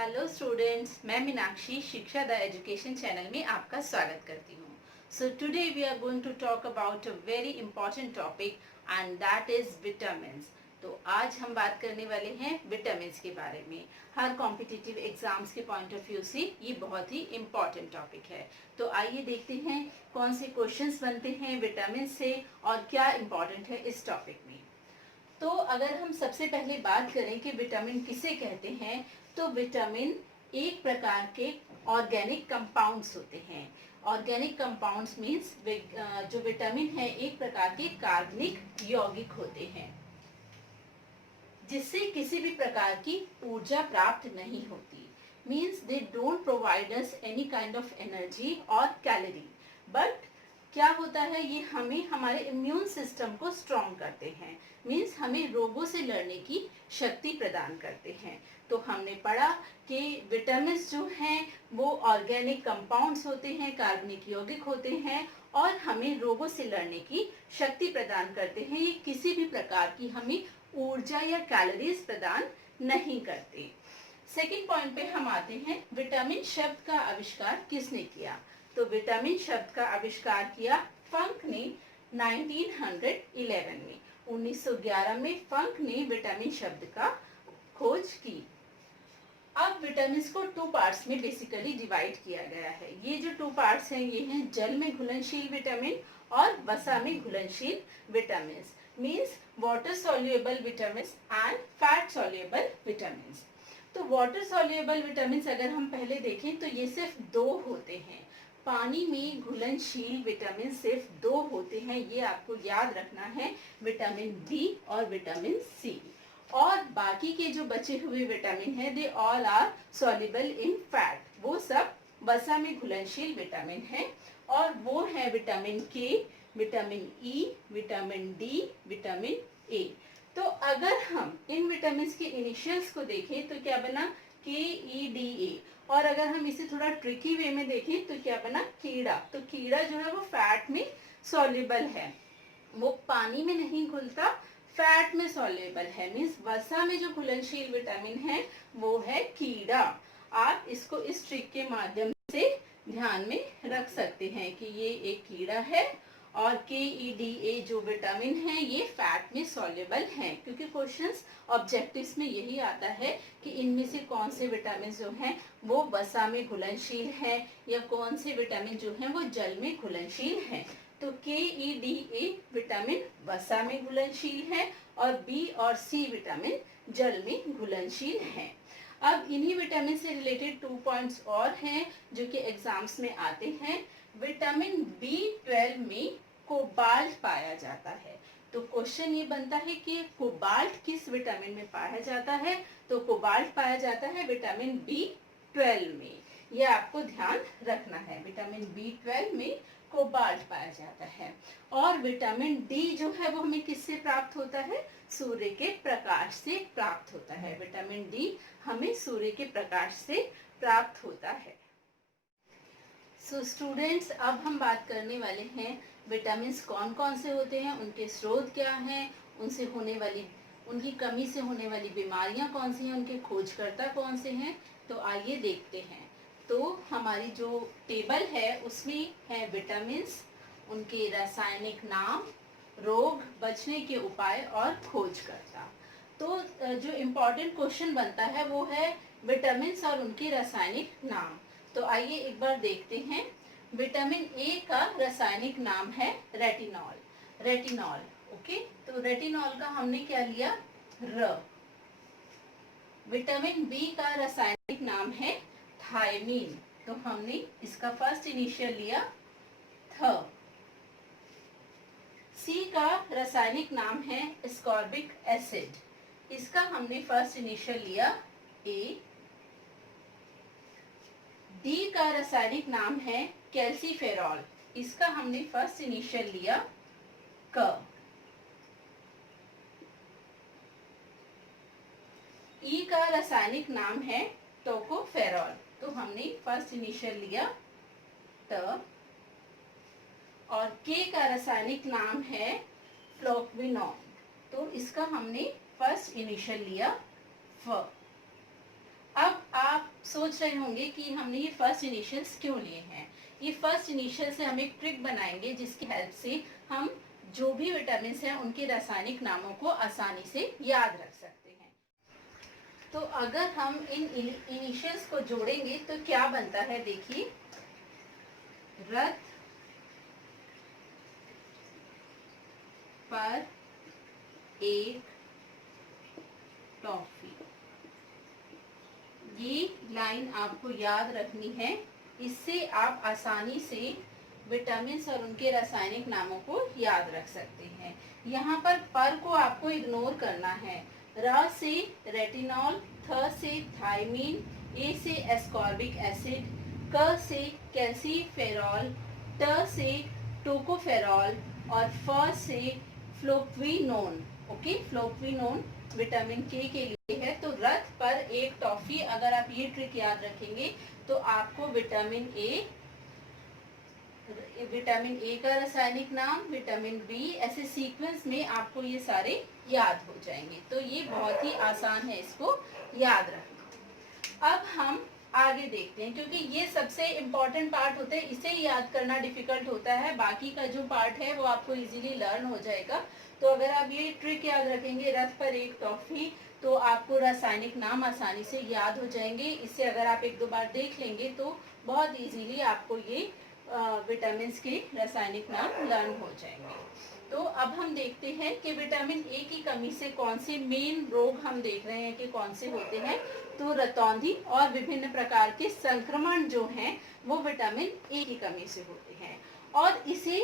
Hello students, मैं मीनाक्षी शिक्षा the education channel में आपका स्वागत करती हूँ। So today we are going to talk about a very important topic and that is vitamins. तो आज हम बात करने वाले हैं विटामिन्स के बारे में। हर कॉम्पिटिटिव एग्जाम्स के पॉइंट ऑफ व्यू से ये बहुत ही इम्पॉर्टेंट टॉपिक है। तो आइए देखते हैं कौन से क्वेश्चंस बनते हैं विटामिन से और क्या इम्पोर्टेंट है इस टॉपिक में। तो अगर हम सबसे पहले बात करें कि विटामिन किसे कहते हैं, तो विटामिन एक प्रकार के ऑर्गेनिक कंपाउंड्स होते हैं। ऑर्गेनिक कंपाउंड्स मीन्स जो विटामिन है एक प्रकार के कार्बनिक यौगिक होते हैं जिससे किसी भी प्रकार की ऊर्जा प्राप्त नहीं होती। Means they don't provide us any kind of energy और कैलोरी, बट क्या होता है ये हमें हमारे इम्यून सिस्टम को स्ट्रॉन्ग करते हैं। मीन्स हमें रोगों से लड़ने की शक्ति प्रदान करते हैं। तो हमने पढ़ा कि विटामिन जो हैं वो ऑर्गेनिक कंपाउंड्स होते हैं, कार्बनिक यौगिक होते हैं और हमें रोगों से लड़ने की शक्ति प्रदान करते हैं। ये किसी भी प्रकार की हमें ऊर्जा या कैलोरीज प्रदान नहीं करते। सेकेंड पॉइंट पे हम आते हैं, विटामिन शब्द का आविष्कार किसने किया। तो विटामिन शब्द का आविष्कार किया फंक ने 1911 में। 1911 में फंक ने विटामिन शब्द का खोज की। अब विटामिन को टू पार्ट्स में बेसिकली डिवाइड किया गया है। ये जो टू पार्ट्स हैं ये हैं जल में घुलनशील विटामिन और वसा में घुलनशील vitamin. Means water सॉल्युएबल vitamin and fat सॉल्युएबल vitamin. तो वाटर सॉल्युएबल विटामिन अगर हम पहले देखें तो ये सिर्फ दो होते हैं। पानी में घुलनशील विटामिन सिर्फ दो होते हैं, ये आपको याद रखना है, विटामिन बी और विटामिन सी। और बाकी के जो बचे हुए विटामिन हैं they all are soluble in fat. वो सब वसा में घुलनशील विटामिन हैं और वो है विटामिन के, vitamin E, vitamin D, vitamin A. तो अगर हम इन विटामिन के इनिशियल्स को देखें तो क्या बना, के ई डी ए। और अगर हम इसे थोड़ा ट्रिकी वे में देखें तो क्या बना, कीड़ा। तो कीड़ा जो है वो फैट में सॉल्युबल है, वो पानी में नहीं घुलता, फैट में सॉल्युबल है। मीन्स वसा में जो घुलनशील विटामिन है वो है कीड़ा। आप इसको इस ट्रिक के माध्यम से ध्यान में रख सकते हैं कि ये एक कीड़ा है और KEDA जो विटामिन है ये फैट में सॉल्युबल हैं। क्योंकि क्वेश्चंस ऑब्जेक्टिव्स में यही आता है कि इनमें से कौन से विटामिन जो हैं वो वसा में घुलनशील हैं या कौन से विटामिन जो हैं वो जल में घुलनशील हैं। तो KEDA विटामिन वसा में घुलनशील है और B और C विटामिन जल में घुलनशील है। अब इन्हीं विटामिन से रिलेटेड 2 पॉइंट्स और हैं जो कि एग्जाम्स में आते हैं। विटामिन B12 में कोबाल्ट पाया जाता है। तो क्वेश्चन ये बनता है कि कोबाल्ट किस विटामिन में पाया जाता है। तो कोबाल्ट पाया जाता है विटामिन B12 में। ये आपको ध्यान रखना है, विटामिन B12 में कोबाल्ट पाया जाता है। और विटामिन डी जो है वो हमें किससे प्राप्त होता है, सूर्य के प्रकाश से प्राप्त होता है। विटामिन डी हमें सूर्य के प्रकाश से प्राप्त होता है। सो स्टूडेंट्स, अब हम बात करने वाले हैं विटामिन कौन कौन से होते हैं, उनके स्रोत क्या हैं, उनसे होने वाली, उनकी कमी से होने वाली बीमारियां कौन सी हैं, उनके खोजकर्ता कौन से हैं। तो आइए देखते हैं। तो हमारी जो टेबल है उसमें है विटामिन, उनके रासायनिक नाम, रोग बचने के उपाय और खोजकर्ता। तो जो इम्पोर्टेंट क्वेश्चन बनता है वो है विटामिन और उनके रासायनिक नाम। तो आइए एक बार देखते हैं। विटामिन ए का रासायनिक नाम है रेटिनॉल। Retinol, okay. तो रेटिनॉल का हमने क्या लिया, र। विटामिन बी का रासायनिक नाम है थायमीन, तो हमने इसका फर्स्ट इनिशियल लिया थ। सी का रासायनिक नाम है एस्कॉर्बिक एसिड, इसका हमने फर्स्ट इनिशियल लिया ए। डी का रासायनिक नाम है कैल्सीफेरॉल, इसका हमने फर्स्ट इनिशियल लिया क। ई का रासायनिक नाम है टोकोफेरॉल, तो हमने फर्स्ट इनिशियल लिया ट। और के का रासायनिक नाम है फ्लोक्विनोन, तो इसका हमने फर्स्ट इनिशियल लिया फ। अब आप सोच रहे होंगे कि हमने ये फर्स्ट इनिशियल्स क्यों लिए हैं। ये फर्स्ट इनिशियल से हम एक ट्रिक बनाएंगे जिसकी हेल्प से हम जो भी विटामिन हैं उनके रासायनिक नामों को आसानी से याद रख सकते हैं। तो अगर हम इन इनिशियल्स को जोड़ेंगे तो क्या बनता है, देखिए, रथ पर एक टॉफी। ये लाइन आपको याद रखनी है, इससे आप आसानी से विटामिन और उनके रासायनिक नामों को याद रख सकते हैं। यहाँ पर को आपको इग्नोर करना है। र से रेटिनॉल, थ से थायमीन, ए से एस्कॉर्बिक एसिड, क से कैल्सीफेरॉल, ट से टोकोफेरॉल और फ से फ्लोक्विनोन। ओके, फ्लोक्विनोन विटामिन के लिए है। तो रथ पर एक टॉफी, अगर आप ये ट्रिक याद रखेंगे तो आपको विटामिन ए का रासायनिक नाम, विटामिन बी, ऐसे सीक्वेंस में आपको ये सारे याद हो जाएंगे। तो ये बहुत ही आसान है इसको याद रखना। अब हम आगे देखते हैं, क्योंकि ये सबसे इम्पोर्टेंट पार्ट होता है, इसे याद करना डिफिकल्ट होता है। बाकी का जो पार्ट है वो आपको इजीली लर्न हो जाएगा। तो अगर आप ये ट्रिक याद रखेंगे, रथ पर एक टॉफी, तो आपको रासायनिक नाम आसानी से याद हो जाएंगे। इससे अगर आप एक दो बार देख लेंगे तो बहुत इजीली आपको ये विटामिन के रासायनिक नाम लर्न हो जाएंगे। तो अब हम देखते हैं कि विटामिन ए की कमी से कौन से मेन रोग हम देख रहे हैं कि कौन से होते हैं। तो रतौंधी और विभिन्न प्रकार के संक्रमण जो हैं वो विटामिन ए की कमी से होते हैं। और इसे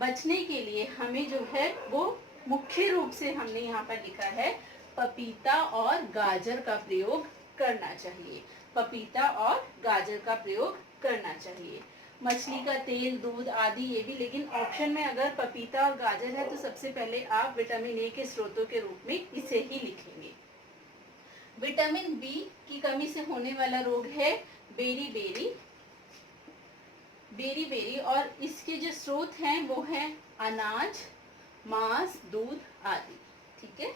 बचने के लिए हमें जो है वो मुख्य रूप से हमने यहाँ पर लिखा है पपीता और गाजर का प्रयोग करना चाहिए। पपीता और गाजर का प्रयोग करना चाहिए। मछली का तेल, दूध आदि ये भी, लेकिन ऑप्शन में अगर पपीता और गाजर है तो सबसे पहले आप विटामिन ए के स्रोतों के रूप में इसे ही लिखेंगे। विटामिन बी की कमी से होने वाला रोग है बेरी बेरी। बेरी बेरी और इसके जो स्रोत हैं वो है अनाज, मांस, दूध आदि। ठीक है।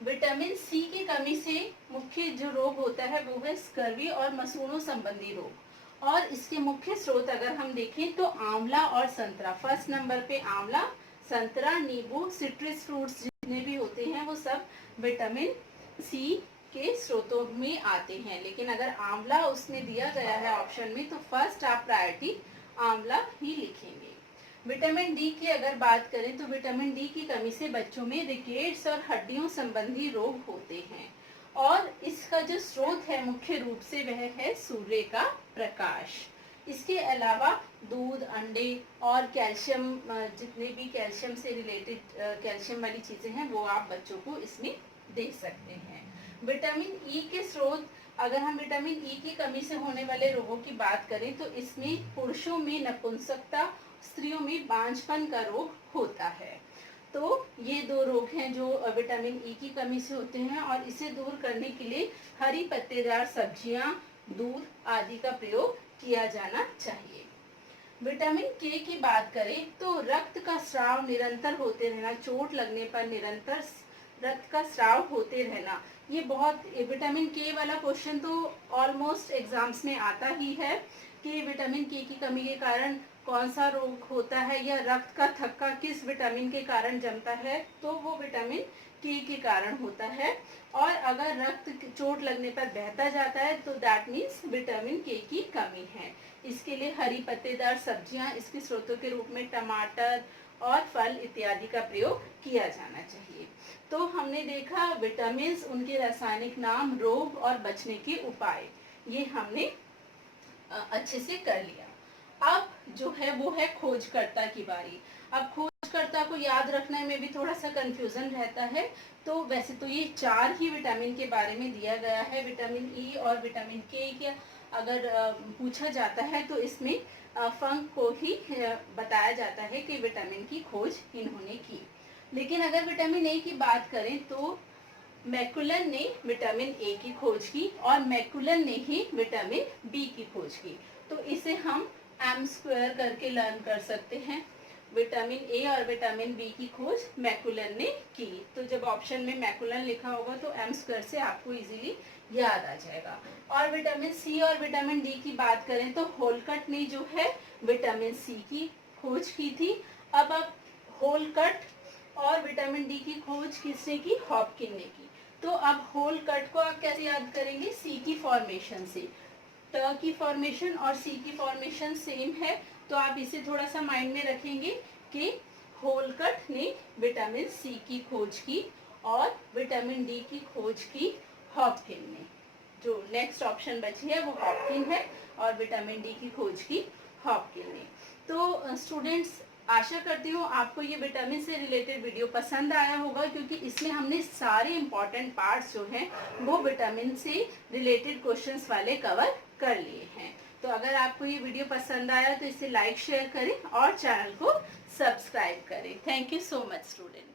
विटामिन सी की कमी से मुख्य जो रोग होता है वो है स्कर्वी और मसूड़ों संबंधी रोग। और इसके मुख्य स्रोत अगर हम देखें तो आंवला और संतरा। फर्स्ट नंबर पे आंवला, संतरा, नींबू, सिट्रस फ्रूट्स जितने भी होते हैं वो सब विटामिन सी के स्रोतों में आते हैं। लेकिन अगर आंवला उसमें दिया गया है ऑप्शन में तो फर्स्ट आप प्रायोरिटी आंवला ही लिखेंगे। विटामिन डी की अगर बात करें तो विटामिन डी की कमी से बच्चों में रिकेट्स और हड्डियों संबंधी रोग होते हैं। और इसका जो स्रोत है मुख्य रूप से वह है सूर्य का प्रकाश। इसके अलावा दूध, अंडे और कैल्शियम, जितने भी कैल्शियम से रिलेटेड कैल्शियम वाली चीजें हैं वो आप बच्चों को इसमें दे सकते हैं। विटामिन ई के स्रोत, अगर हम विटामिन ई की कमी से होने वाले रोगों की बात करें तो इसमें पुरुषों में नपुंसकता, स्त्रियों में बांझपन का रोग होता है। तो ये दो रोग हैं जो विटामिन ई की कमी से होते हैं। और इसे दूर करने के लिए हरी पत्तेदार सब्जियां, दूध आदि का प्रयोग किया जाना चाहिए। विटामिन के की बात करें तो रक्त का स्राव निरंतर होते रहना, चोट लगने पर निरंतर रक्त का स्राव होते रहना, ये बहुत, विटामिन के वाला क्वेश्चन तो ऑलमोस्ट एग्जाम्स में आता ही है कि विटामिन के की कमी के कारण कौन सा रोग होता है या रक्त का थक्का किस विटामिन के कारण जमता है, तो वो विटामिन के कारण होता है। और अगर रक्त चोट लगने पर बहता जाता है तो दैट मीन्स विटामिन के की कमी है। इसके लिए हरी पत्तेदार सब्जियां इसके स्रोतों के रूप में टमाटर और फल इत्यादि का प्रयोग किया जाना चाहिए। तो हमने देखा विटामिन, उनके रासायनिक नाम, रोग और बचने के उपाय, ये हमने अच्छे से कर लिया। अब जो है वो है खोजकर्ता की बारी। अब खोजकर्ता को याद रखने में भी थोड़ा सा कंफ्यूजन रहता है। तो वैसे तो ये 4 ही विटामिन के बारे में दिया गया है, विटामिन ई और विटामिन के के अगर पूछा जाता है तो इसमें फंक को ही बताया जाता है कि विटामिन की खोज इन्होंने की। लेकिन अगर विटामिन ए की बात करें तो मैकुलन ने विटामिन ए की खोज की और मैकुलन ने ही विटामिन बी की खोज की। तो इसे हम m² करके लर्न कर सकते हैं। विटामिन ए और विटामिन बी की खोज मैकुलन ने की। तो जब ऑप्शन में मैकुलन लिखा होगा तो m² से आपको इजीली याद आ जाएगा। और विटामिन सी और विटामिन डी की बात करें तो होलकट ने जो है विटामिन सी की खोज की थी। अब होलकट और विटामिन डी की खोज किसने की? हॉपकिन ने की। तो अब होलकट को आप कैसे याद करेंगे? सी की फॉर्मेशन से। ट की फॉर्मेशन और सी की फॉर्मेशन सेम है, तो आप इसे थोड़ा सा माइंड में रखेंगे कि होलकट ने विटामिन सी की खोज की और विटामिन डी की खोज की हॉपकिन ने। जो नेक्स्ट ऑप्शन बची है वो हॉपकिन है और विटामिन डी की खोज की हॉपकिन ने। तो स्टूडेंट्स, आशा करती हूँ आपको ये विटामिन से रिलेटेड वीडियो पसंद आया होगा, क्योंकि इसमें हमने सारे इंपॉर्टेंट पार्ट्स जो हैं वो विटामिन से रिलेटेड क्वेश्चंस वाले कवर कर लिए हैं। तो अगर आपको ये वीडियो पसंद आया तो इसे लाइक शेयर करें और चैनल को सब्सक्राइब करें। Thank you so much student.